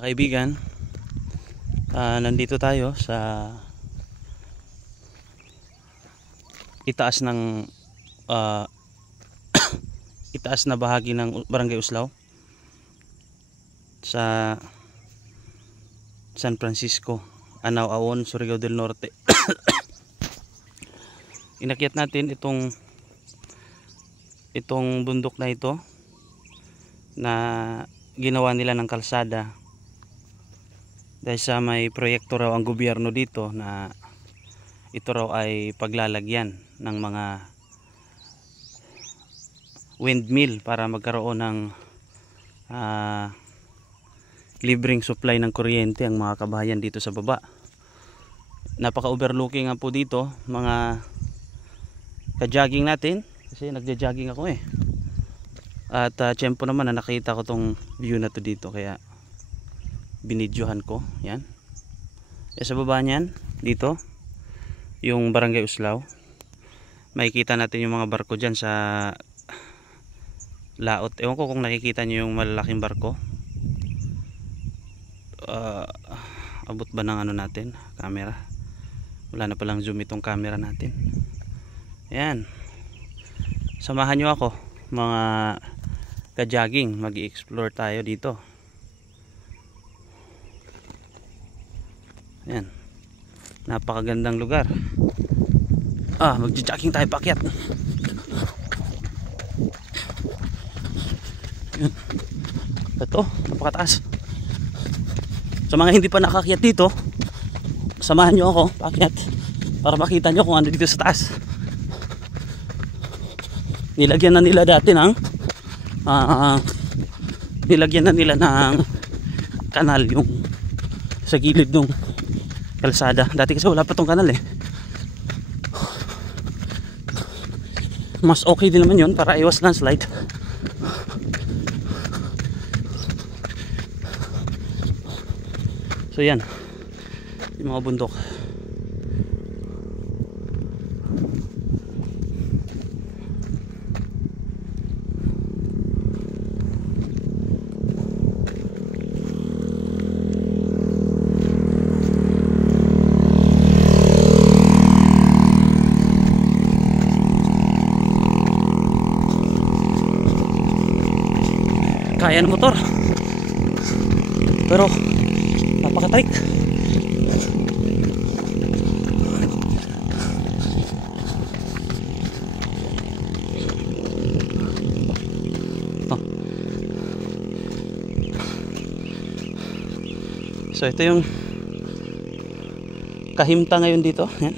Kaibigan, nandito tayo sa itaas ng itaas na bahagi ng Barangay Uslao sa San Francisco, Anao Aon, Surigao del Norte. Inakyat natin itong bundok na ito na ginawa nila ng kalsada dahil sa may proyekto raw ang gobyerno dito na ito raw ay paglalagyan ng mga windmill para magkaroon ng libreng supply ng kuryente ang mga kabahayan dito sa baba. Napaka overlooking nga po dito mga ka-jogging natin, kasi nagja-jogging ako at tiyempo naman na nakita ko tong view na to dito kaya binidyohan ko. Yan, sa baba niyan dito yung Barangay Uslao. Makikita natin yung mga barko dyan sa laot. Ewan ko kung nakikita nyo yung malalaking barko. Abot ba ng ano natin camera? Wala na palang zoom itong camera natin. Ayan, samahan nyo ako mga ka-jogging, mag-i-explore tayo dito. Ayan, napakagandang lugar. Magja-jogging tayo paakyat. Ayan, ito napakataas. Sa mga hindi pa nakakyat dito, samahan nyo ako paakyat para makita nyo kung ano dito sa taas. Nilagyan na nila dati ng kanal yung sa gilid ng kalsada. Dati kasi wala pa tong kanal Mas okay din naman yun para iwas landslide. So yan yung mga bundok. Kaya ng motor pero napakatarik. So ito yung kahimta ngayon dito. Yan,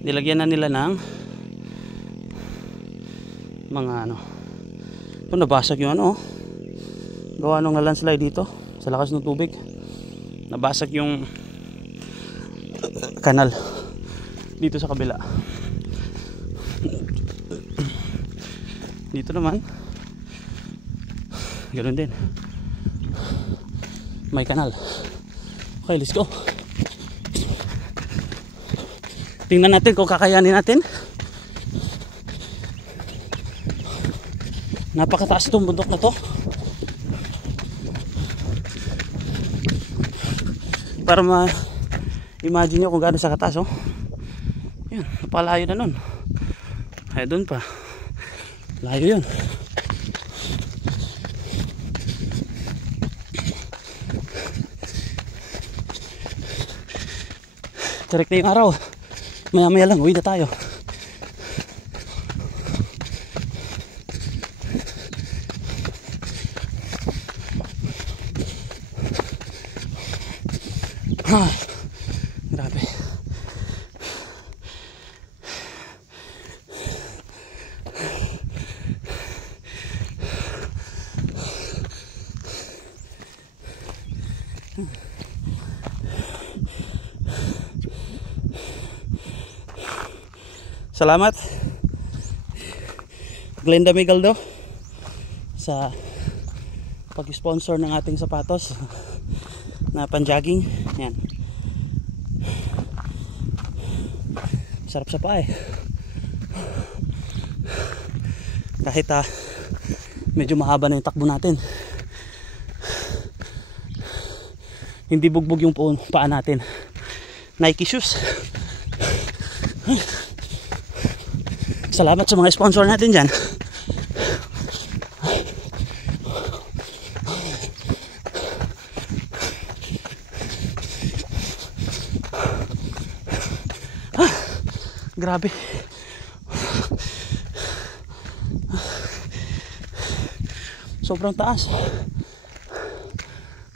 nilagyan na nila ng mga nabasag yung gawa ng landslide dito sa lakas ng tubig. Nabasag yung kanal dito sa kabila. Dito naman ganoon din, may kanal. Okay, let's go. Tingnan natin kung kakayanin natin. Napakataas itong bundok na to. Para ma-imagine nyo kung gaano sa kataas. Yan, napalayo na nun. Ay, doon pa. Layo yun. Tarik na yung araw. Maya-maya lang, uwi na tayo. Grabe. Salamat Glenda Migaldo sa pag-sponsor ng ating sapatos na pan-jogging. Yan, sarap sa paa kahit medyo mahaba na yung takbo natin. hindi bugbog yung paa natin. Nike shoes. Salamat sa mga sponsor natin dyan. Grabe. Sobrang taas.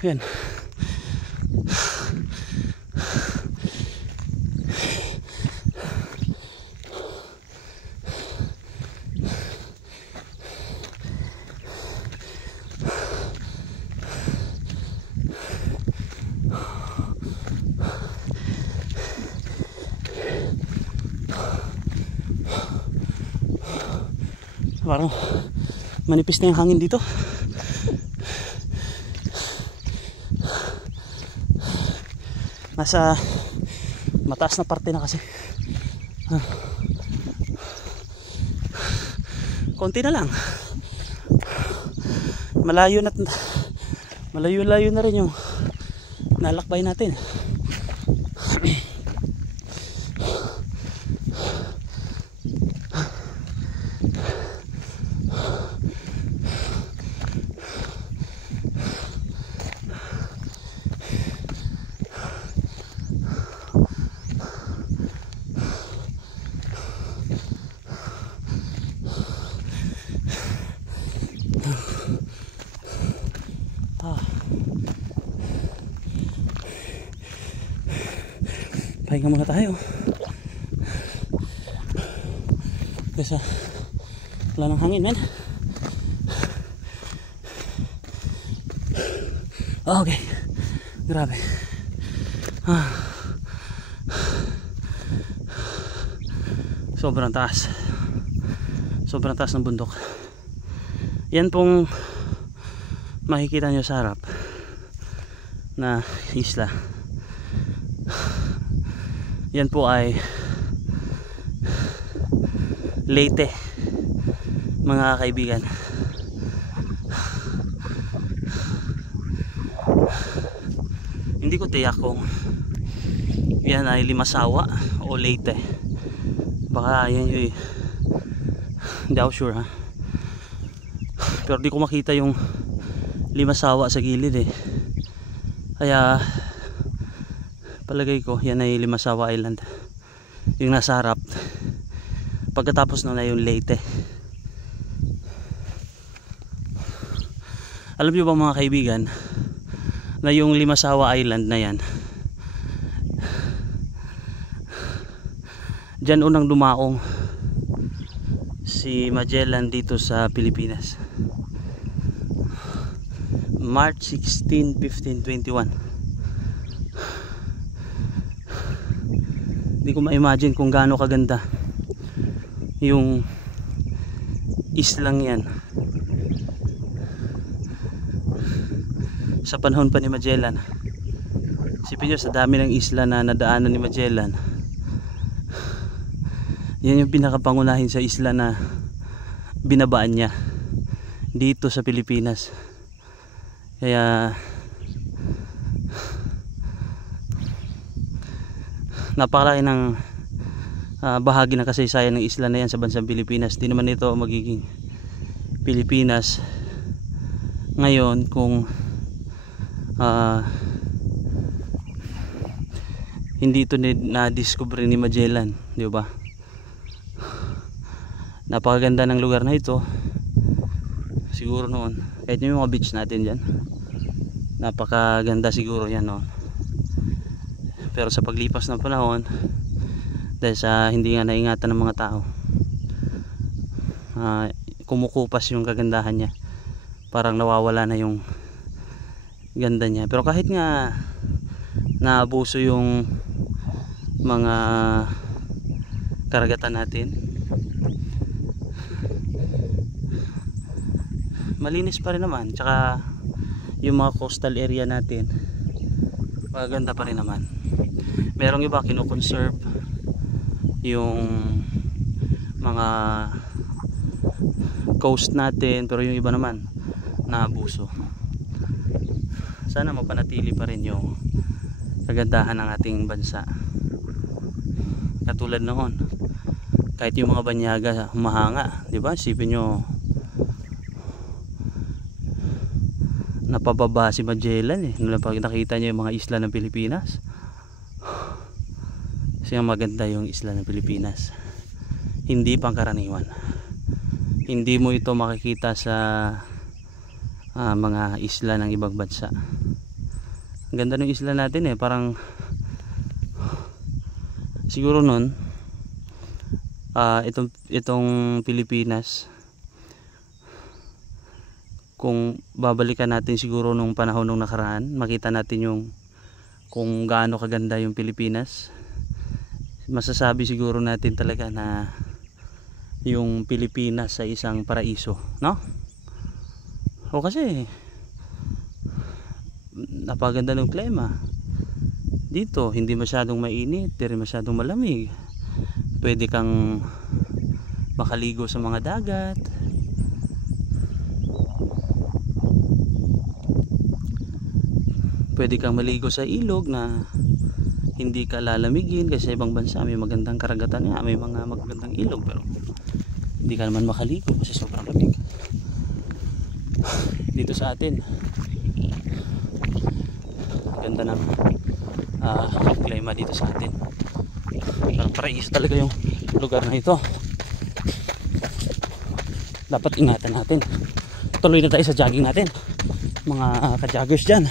Yan. Parang manipis na yung hangin dito. Nasa mataas na parte na kasi. Konti na lang. Malayo na rin yung nalakbay natin. Pahinga muna tayo kasi wala nang hangin, man. Okay, grabe. Sobrang taas ng bundok. Yan pong makikita nyo sa harap na isla. Yan po ay Leyte, mga kaibigan. Hindi ko tiyak kung yan ay Limasawa o Leyte. Baka yan yung hindi ako sure, ha. Pero di ko makita yung Limasawa sa gilid eh. Kaya palagay ko yan ay Limasawa Island yung nasa harap. Pagkatapos nun ay yung Leyte. Alam nyo ba mga kaibigan na yung Limasawa Island na yan, dyan unang dumaong si Magellan dito sa Pilipinas. March 16, 1521. Hindi ko ma-imagine kung gaano kaganda yung islang yan sa panahon pa ni Magellan. Isipin nyo, sa dami ng isla na nadaanan ni Magellan, yan yung pinakapangunahin sa isla na binabaan niya dito sa Pilipinas. Kaya napakalaki ng bahagi ng kasaysayan ng isla na yan sa bansang Pilipinas. Di naman ito magiging Pilipinas ngayon kung hindi ito na-discover ni Magellan, di ba? Napakaganda ng lugar na ito siguro noon. Kahit yung mga beach natin dyan, napakaganda siguro yan noon. Pero sa paglipas ng panahon, dahil sa hindi nga naingatan ng mga tao, kumukupas yung kagandahan niya. Parang nawawala na yung ganda niya. Pero kahit nga naabuso yung mga karagatan natin, malinis pa rin naman. Tsaka yung mga coastal area natin, maganda pa rin naman. Merong iba kino-conserve yung mga coast natin, pero yung iba naman naabuso. sana mapanatili pa rin yung kagandahan ng ating bansa katulad noon. Kahit yung mga banyaga humahanga, di ba? Isipin nyo, napababa si Magellan nung nakita nyo yung mga isla ng Pilipinas. Kasi maganda yung isla ng Pilipinas, hindi pangkaraniwan. Hindi mo ito makikita sa mga isla ng ibang bansa. Ang ganda ng isla natin parang siguro nun itong Pilipinas, kung babalikan natin siguro nung panahon nung nakaraan, makita natin yung kung gaano kaganda yung Pilipinas. Masasabi siguro natin talaga na yung Pilipinas sa isang paraiso, no? O kasi napaganda ng klima dito, hindi masyadong mainit, hindi masyadong malamig. Pwede kang makaligo sa mga dagat, pwede kang maligo sa ilog na hindi ka lalamigin, kasi sa ibang bansa may magandang karagatan nga, may mga magandang ilog, pero hindi ka naman makaligo kasi sobrang lamig. Dito sa atin ganda ng klima dito sa atin, parang paraiso talaga yung lugar na ito. Dapat ingatan natin. Tuloy na tayo sa jogging natin, mga ka-joggers dyan.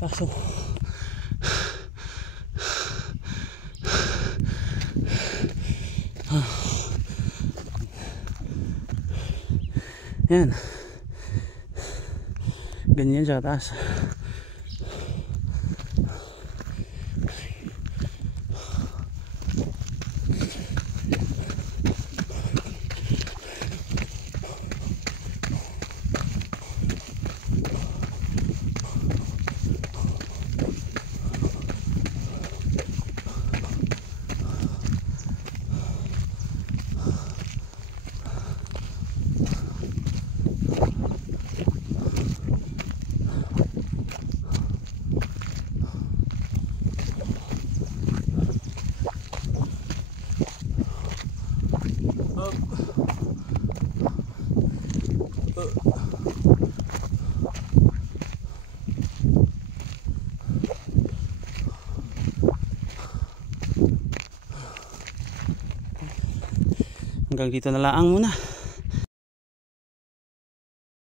Kaso yan, ganyan siya kataas. Hanggang dito na lang muna.